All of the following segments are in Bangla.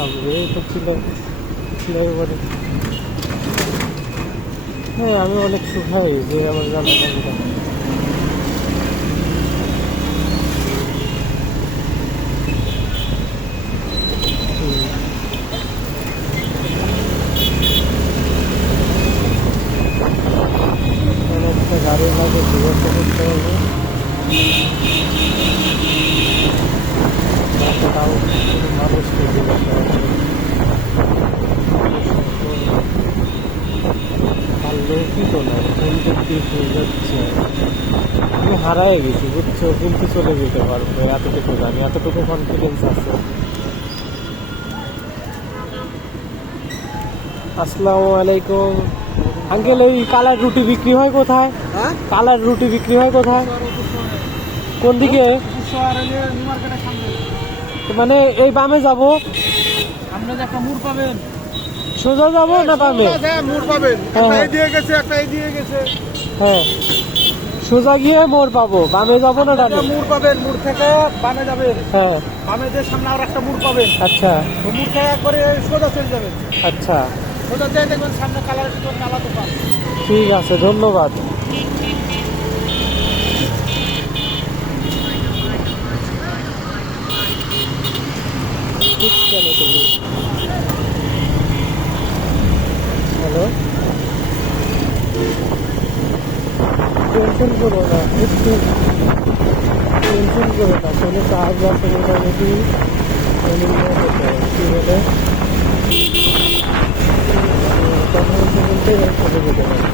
নামবে এই তো ছিল এবারে। হ্যাঁ আমি অনেক শুকাই যে আমার জানা না। একটা গাড়ি লাগে জিজ্ঞাসা করতে হবে তাও মানুষকে জিজ্ঞাসা পারলেও কি তো না কোন দিক দিয়ে হয়ে যাচ্ছে। আমি হারাই গেছি বুঝছো, কিন্তু চলে যেতে পারবো এতটুকু জানি, এতটুকু কনফিডেন্স আছে। আসসালামু আলাইকুম আঙ্কেল, এই কালার রুটি বিক্রি হয় কোথায়? কালার রুটি বিক্রি হয় কোথায়? কোন দিকে? মানে এই বামে যাবো, একটা মুড় পাবেন, সোজা যাবো না বামে? মুড় পাবেন, হ্যাঁ একটা এদিকে গেছে। হ্যাঁ সোজা গিয়ে মোড় পাবো, বামে যাবো না ডানে? মুড় পাবেন, মুড় থেকে বামে যাবেন। হ্যাঁ বামে যে সামনে আর একটা মুড় পাবেন, আচ্ছা তো মুড় থেকে একবারে সোজা চলে যাবেন। আচ্ছা সোজা যেয়ে দেখবেন সামনে কালারের ভিতর মেলা দোকান। ঠিক আছে, ধন্যবাদ। ঠিক কেন তুমি? হ্যালো, টেনশন করো না, একটু টেনশন করো না, কোনো কাজ আছে মোটামুটি কি বলে কথা বলতে বলতে চলে যেতে পারে।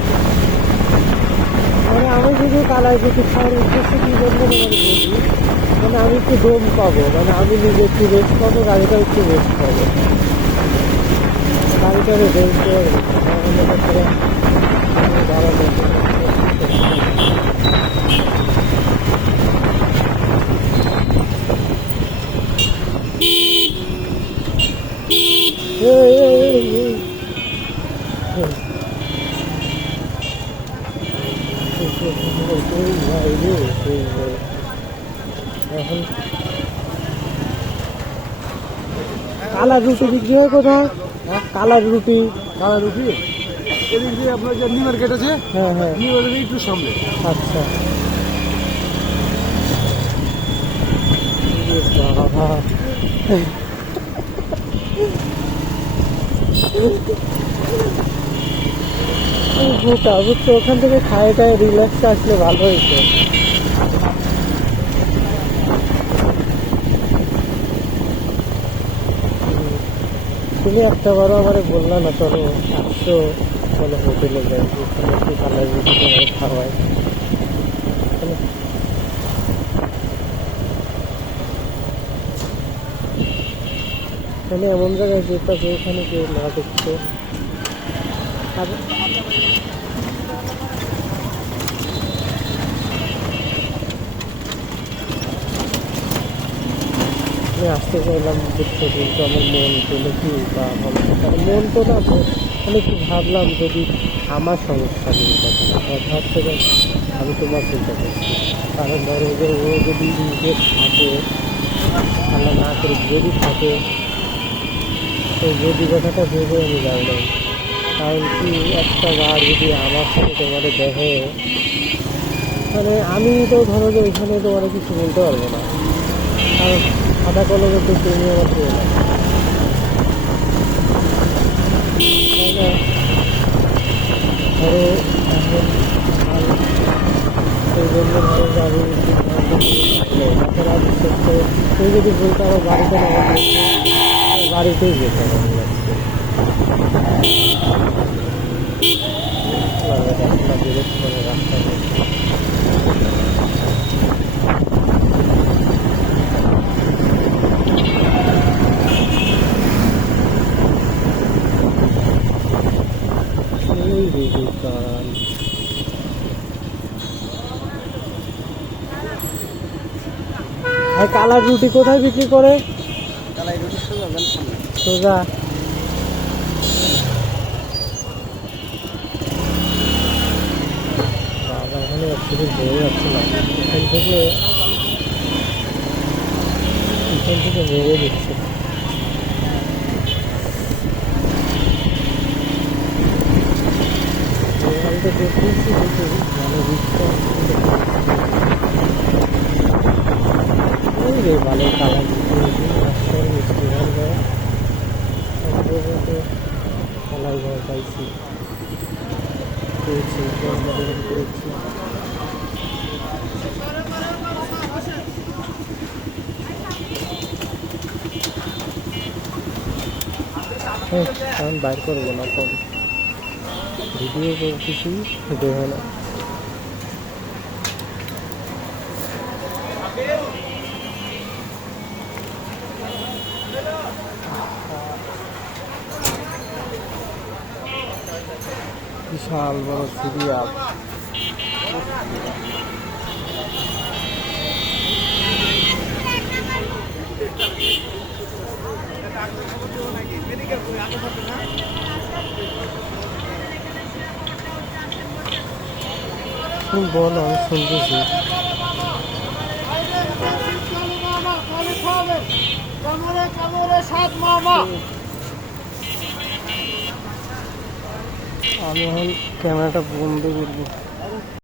মানে আমি শুধু কালার রুটি খাওয়ার উদ্দেশ্যে কি বলবো তোমাকে বলি, মানে আমি একটু দম পাবো, মানে আমি নিজে একটু রেস্ট পাবো, গাড়িটা একটু রেস্ট পাবো, গাড়িটারে রেস্ট দেওয়ার দাঁড়ানো। এখন কালার রুটি বিক্রি হয় কোথায়? কালার রুটি, কালার রুটি এদিক দিয়ে আপনার যে নিউ মার্কেট আছে, হ্যাঁ হ্যাঁ নিউ মার্কেট একটু সামনে। আচ্ছা বাবা, গোটা বুঝছো, ওখান থেকে খায় টায় রিল্যাক্স আসলে ভালো হয়েছে। তুমি একটা বারো আমার বললা না, চলো আসছো কোনো হোটেলে যাই, ওখানে একটু কালার রুটি তোমার খাওয়াই। মানে এমন জায়গায় যেতে ওখানে কেউ না দেখতে। আর আমি আসতে চাইলাম বুঝতে, কিন্তু আমার মন পেলে কি বা মন তো না, মানে একটু ভাবলাম যদি আমার সমস্যা নেই, কথা হচ্ছে যে আমি তোমার চিন্তা করছি। কারণ ধরো যে ও যদি নিজে থাকে, আল্লাহ না করে যদি থাকে, তো যদি কথাটা ভেবে আমি জানলাম। কারণ কি একটা বার যদি আমার সাথে তোমার দেখে, মানে আমি তো ধরো যে ওইখানে তোমার কিছু বলতে পারবো না, কারণ খাতা কলমে তো তুমি আমার পেয়ে না, তাই না? ধরো এখন সেই জন্য ধরো যে আমি তাছাড়া বিশেষ করে তুমি যদি বলতে আমার বাড়িতে না, বাড়িতেই যেতে হবে রাস্তা ডিরেক্ট করে রাস্তা দোকান। আর কালার রুটি কোথায় বিক্রি করে? কালাই রুটি সোজা যাবেন সামনে। সোজা বাবা, এখানে অ্যাক্সিডেন্ট হয়ে যাচ্ছে না, এখান থেকে মেরে দিচ্ছে। দেখতেছি দেখি ভালো রিক্সা ওই রে ভালো কালার রাস্তার মিষ্টি ঘর ঘর সম্ভবত কালার ঘর পাইছি পেয়েছি জন্মদিন করেছি আমি বাইর করবো না ফোন ভিডিও করতেছি দেখো না বিশাল বড় সিরিয়াল তুমি বলো আমি শুনতেছি আমি এখন ক্যামেরাটা বন্ধ করবো